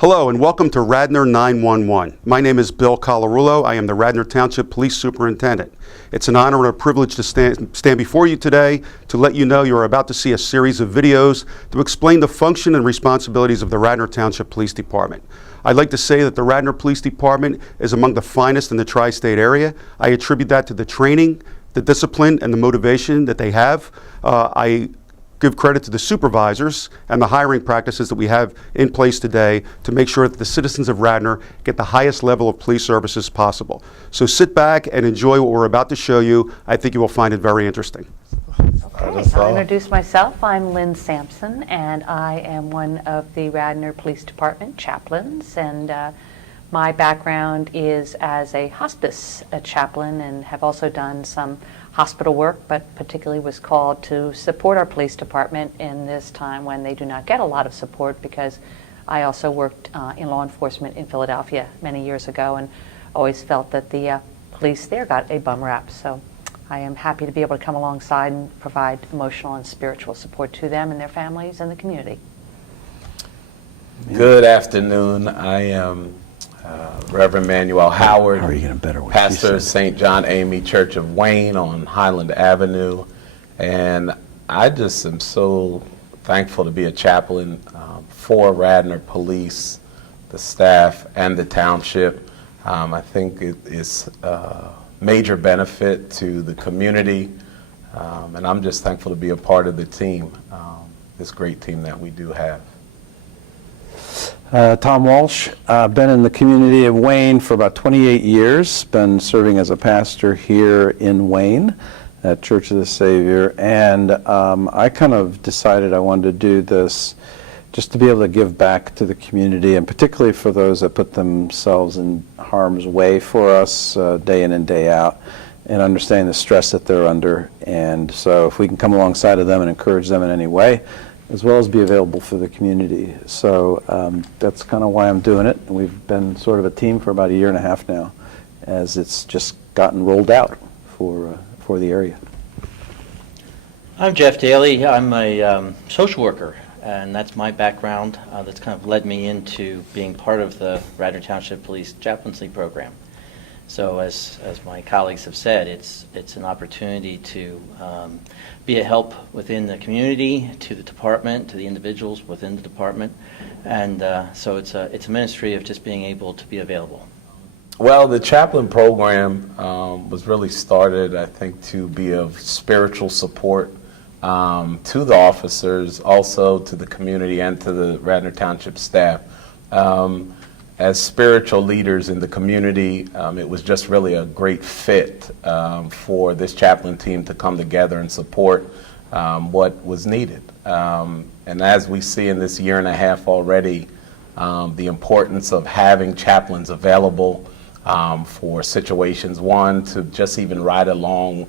Hello and welcome to Radnor 911. My name is Bill Colarulo. I am the Radnor Township Police Superintendent. It's an honor and a privilege to stand before you today to let you know you are about to see a series of videos to explain the function and responsibilities of the Radnor Township Police Department. I'd like to say that the Radnor Police Department is among the finest in the tri-state area. I attribute that to the training, the discipline, and the motivation that they have. I give credit to the supervisors and the hiring practices that we have in place today to make sure that the citizens of Radnor get the highest level of police services possible. So sit back and enjoy what we're about to show you. I think you will find it very interesting. Okay, I'll introduce myself. I'm Lynn Sampson, and I am one of the Radnor Police Department chaplains, and my background is as a hospice chaplain and have also done some hospital work, but particularly was called to support our police department in this time when they do not get a lot of support, because I also worked in law enforcement in Philadelphia many years ago and always felt that the police there got a bum rap. So I am happy to be able to come alongside and provide emotional and spiritual support to them and their families and the community. Good afternoon. I am Reverend Manuel Howard, pastor of St. John AME Church of Wayne on Highland Avenue, and I just am so thankful to be a chaplain for Radnor Police, the staff, and the township. I think it is a major benefit to the community, and I'm just thankful to be a part of the team, this great team that we do have. Tom Walsh, been in the community of Wayne for about 28 years, been serving as a pastor here in Wayne at Church of the Savior, and I kind of decided I wanted to do this just to be able to give back to the community, and particularly for those that put themselves in harm's way for us day in and day out, and understanding the stress that they're under. And so if we can come alongside of them and encourage them in any way, as well as be available for the community. So that's kind of why I'm doing it. And we've been sort of a team for about 1.5 years now, as it's just gotten rolled out for the area. I'm Jeff Daly. I'm a social worker, and that's my background. That's kind of led me into being part of the Radnor Township Police Chaplaincy Program. So as my colleagues have said, it's an opportunity to be a help within the community, to the department, to the individuals within the department, and so it's a ministry of just being able to be available. Well, the Chaplain Program was really started, I think, to be of spiritual support to the officers, also to the community and to the Radnor Township staff. As spiritual leaders in the community, it was just really a great fit for this chaplain team to come together and support what was needed. And as we see in this 1.5 years already, the importance of having chaplains available for situations, one, to just even ride along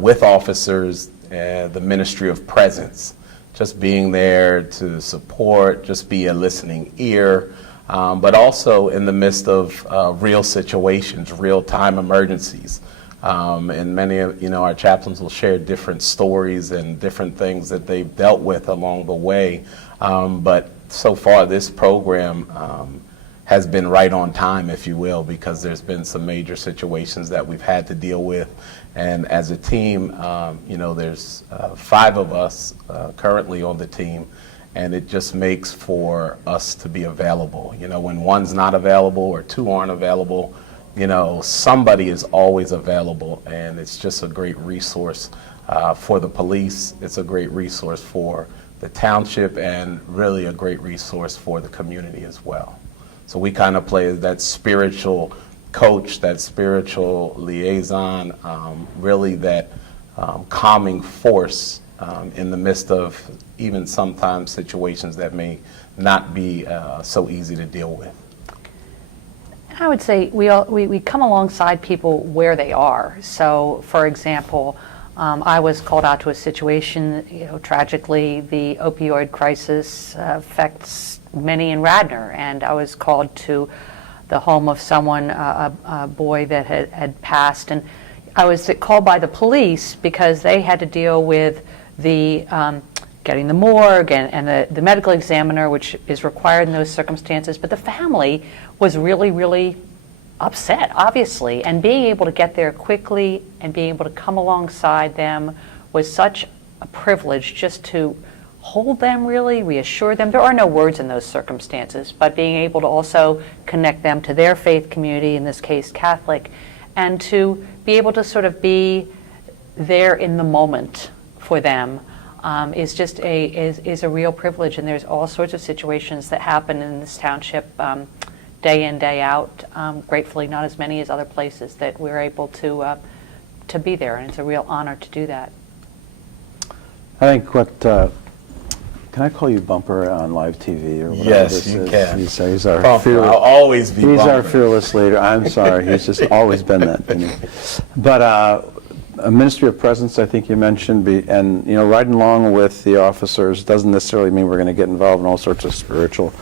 with officers, the ministry of presence, just being there to support, just be a listening ear, but also in the midst of real situations, real-time emergencies. And many of our chaplains will share different stories and different things that they've dealt with along the way. But so far, this program has been right on time, if you will, because there's been some major situations that we've had to deal with. And as a team, there's 5 of us currently on the team. And it just makes for us to be available. When one's not available or 2 aren't available, somebody is always available, and it's just a great resource for the police. It's a great resource for the township, and really a great resource for the community as well. So we kind of play that spiritual coach, that spiritual liaison, really that calming force in the midst of even sometimes situations that may not be so easy to deal with. I would say we come alongside people where they are. So, for example, I was called out to a situation, tragically, the opioid crisis affects many in Radnor, and I was called to the home of someone, a boy that had passed, and I was called by the police because they had to deal with the getting the morgue and the medical examiner, which is required in those circumstances. But the family was really, really upset, obviously, and being able to get there quickly and being able to come alongside them was such a privilege, just to hold them, really reassure them. There are no words in those circumstances, but being able to also connect them to their faith community, in this case Catholic, and to be able to sort of be there in the moment for them is just is a real privilege. And there's all sorts of situations that happen in this township day in, day out. Gratefully, not as many as other places, that we're able to be there, and it's a real honor to do that. I think can I call you Bumper on live TV or whatever Yes, this you is? can. He's our Bumper, fearless, I'll always be he's our Bumper. fearless leader. I'm sorry, he's just always been that. But a ministry of presence, I think you mentioned, and riding along with the officers doesn't necessarily mean we're going to get involved in all sorts of spiritual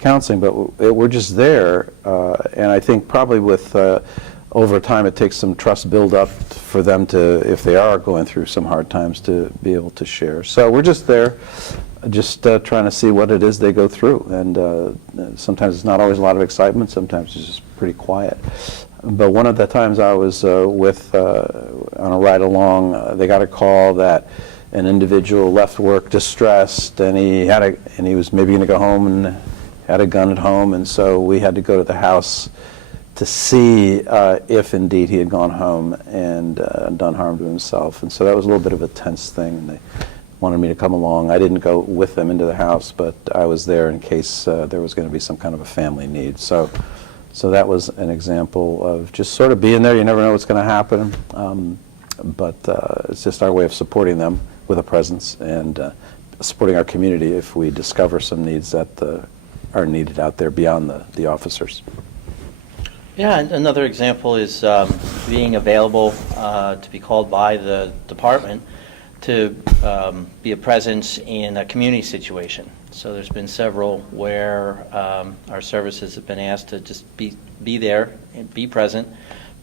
counseling, but we're just there, and I think probably with over time it takes some trust build up for them to, if they are going through some hard times, to be able to share. So we're just there, just trying to see what it is they go through, and sometimes it's not always a lot of excitement, sometimes it's just pretty quiet. But one of the times I was on a ride along, they got a call that an individual left work distressed, and he was maybe going to go home and had a gun at home, and so we had to go to the house to see if indeed he had gone home and done harm to himself. And so that was a little bit of a tense thing, and they wanted me to come along. I didn't go with them into the house, but I was there in case there was going to be some kind of a family need. So that was an example of just sort of being there. You never know what's going to happen, but it's just our way of supporting them with a presence and supporting our community if we discover some needs that are needed out there beyond the officers. Yeah, and another example is being available to be called by the department to be a presence in a community situation. So there's been several where our services have been asked to just be there and be present,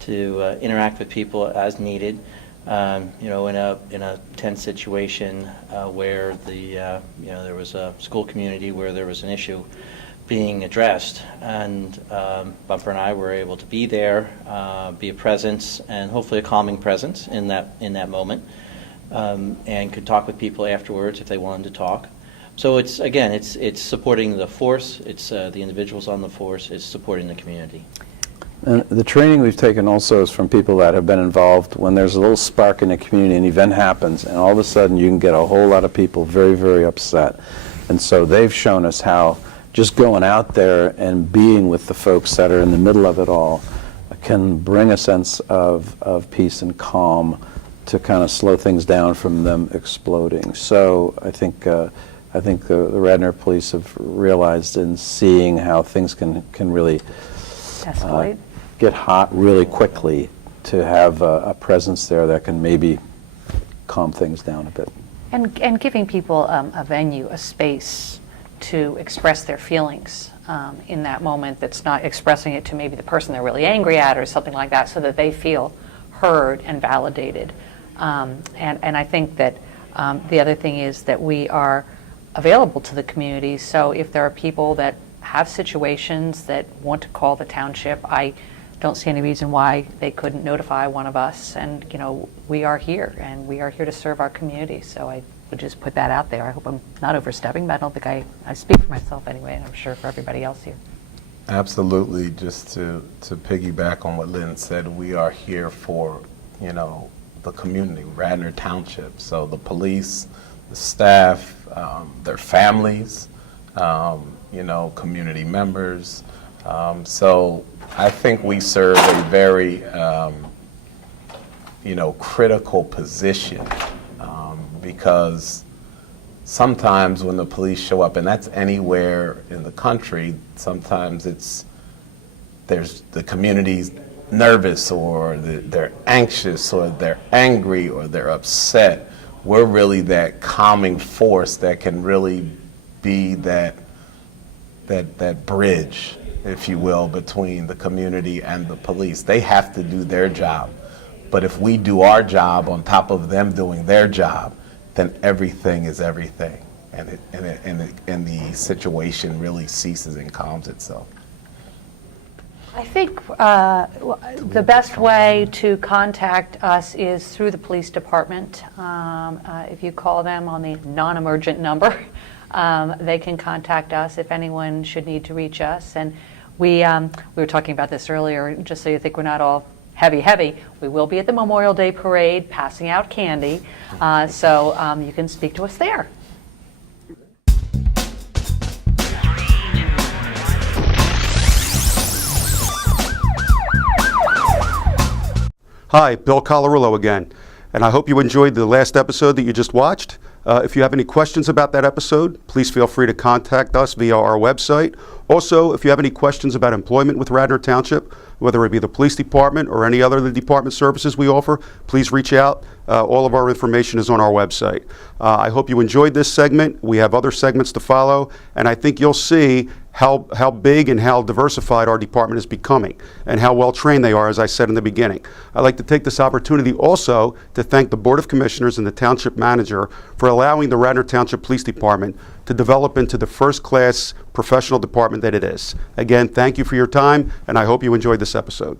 to interact with people as needed. In a tense situation where there was a school community where there was an issue being addressed, and Bumper and I were able to be there, be a presence, and hopefully a calming presence in that moment, and could talk with people afterwards if they wanted to talk. So it's supporting the force, it's the individuals on the force, it's supporting the community. And the training we've taken also is from people that have been involved when there's a little spark in the community, an event happens, and all of a sudden you can get a whole lot of people very, very upset. And so they've shown us how just going out there and being with the folks that are in the middle of it all can bring a sense of peace and calm to kind of slow things down from them exploding. So I think the Radnor police have realized in seeing how things can really Escalate. Get hot really quickly, to have a presence there that can maybe calm things down a bit. And giving people a venue, a space to express their feelings in that moment, that's not expressing it to maybe the person they're really angry at or something like that, so that they feel heard and validated. And I think that the other thing is that we are available to the community, so if there are people that have situations that want to call the township, I don't see any reason why they couldn't notify one of us. And we are here, and we are here to serve our community. So I would just put that out there. I hope I'm not overstepping, but I don't think I speak for myself anyway, and I'm sure for everybody else here. Absolutely. Just to piggyback on what Lynn said, we are here for the community, Radnor Township. So the police, the staff, their families, community members. So I think we serve a very, critical position because sometimes when the police show up, and that's anywhere in the country, sometimes there's the community's nervous, or they're anxious, or they're angry, or they're upset. We're really that calming force that can really be that bridge, if you will, between the community and the police. They have to do their job. But if we do our job on top of them doing their job, then everything is everything. and the situation really ceases and calms itself. I think the best way to contact us is through the police department. If you call them on the non-emergent number, they can contact us if anyone should need to reach us. And we were talking about this earlier, just so you think we're not all heavy. We will be at the Memorial Day Parade passing out candy, so you can speak to us there. Hi, Bill Colarulo again, and I hope you enjoyed the last episode that you just watched. If you have any questions about that episode, please feel free to contact us via our website. Also, if you have any questions about employment with Radnor Township, whether it be the police department or any other of the department services we offer, please reach out. All of our information is on our website. I hope you enjoyed this segment. We have other segments to follow, and I think you'll see how big and how diversified our department is becoming and how well trained they are, as I said in the beginning. I'd like to take this opportunity also to thank the Board of Commissioners and the Township Manager for allowing the Radnor Township Police Department to develop into the first-class professional department that it is. Again, thank you for your time, and I hope you enjoyed this episode.